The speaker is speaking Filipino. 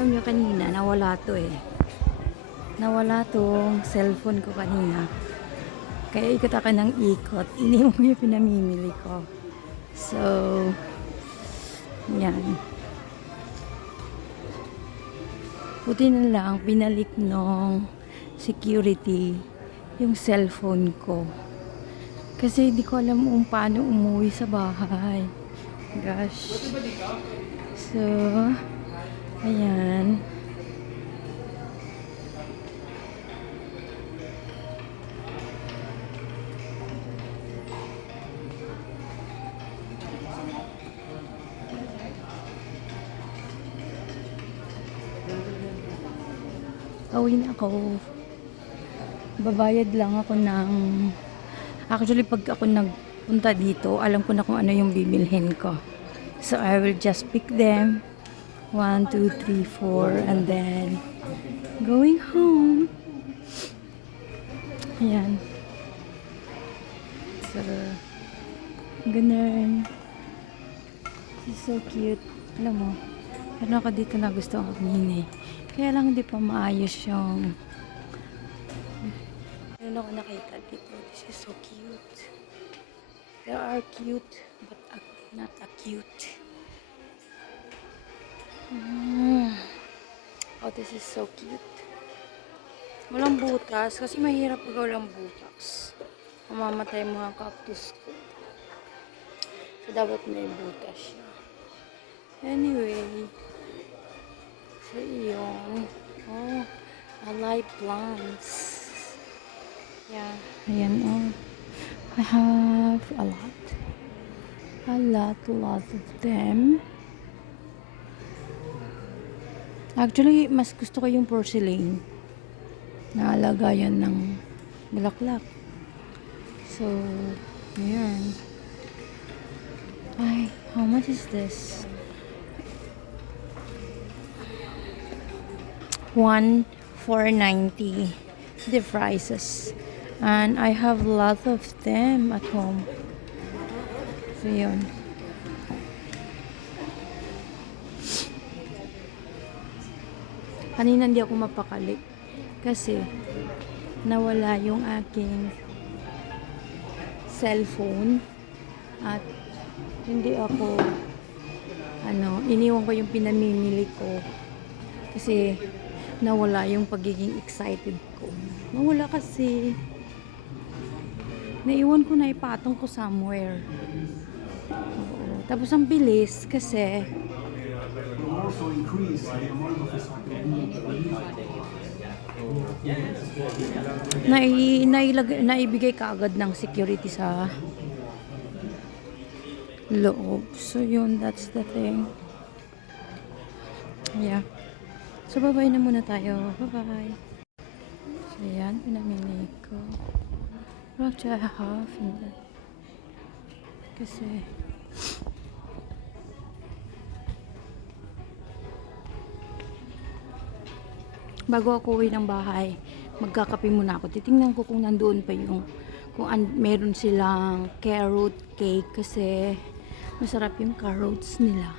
Alam nyo kanina, nawala to eh. Nawala tong cellphone ko kanina. Kaya ikot ako ng ikot. Iniwan ko yung pinamimili ko. So, yan. Buti na lang, binalik nung security yung cellphone ko. Kasi hindi ko alam kung paano umuwi sa bahay. Gosh. So, ayan. Pauwi na ako. Babayad lang ako ng... Actually, pag ako nagpunta dito, alam ko na kung ano yung bibilhin ko. So, I will just pick them. 1, 2, 3, 4. And then, going home. Ayan. So, ganun. This is so cute. Alam mo, ano ako dito na gusto akong kumini. Kaya lang hindi pa maayos yung... Meron ako nakita dito. This is so cute. They are cute, but not cute. Oh, this is so cute. Walang butas. Kasi mahirap pag walang butas. Mamamatay mga cactus ko. So, dapat may butas siya. Anyway. So, yun. Oh, I like plants. Yeah. Ayan, oh. I have a lot. A lot of them. Actually, mas gusto ko yung porcelain. Naalagayan ng bulaklak. So, ayan. Ay, how much is this? 1,490 the prices, and I have lots of them at home. So yun. Kanina hindi ako mapakali kasi nawala yung aking cellphone at hindi ako iniwan ko yung pinamimili ko kasi nawala yung pagiging excited ko. Nawala kasi. Naiwan ko na, ipatong ko somewhere. Oo. Tapos ang bilis kasi naibigay ka agad ng security sa loob. So yun, that's the thing. Yeah. So, bye-bye na muna tayo. Bye-bye. So, yan. Pinamili ko. Actually, I have. Kasi, bago ako uwi ng bahay, magkakape muna ako. Titingnan ko kung nandoon pa yung, meron silang carrot cake kasi masarap yung carrots nila.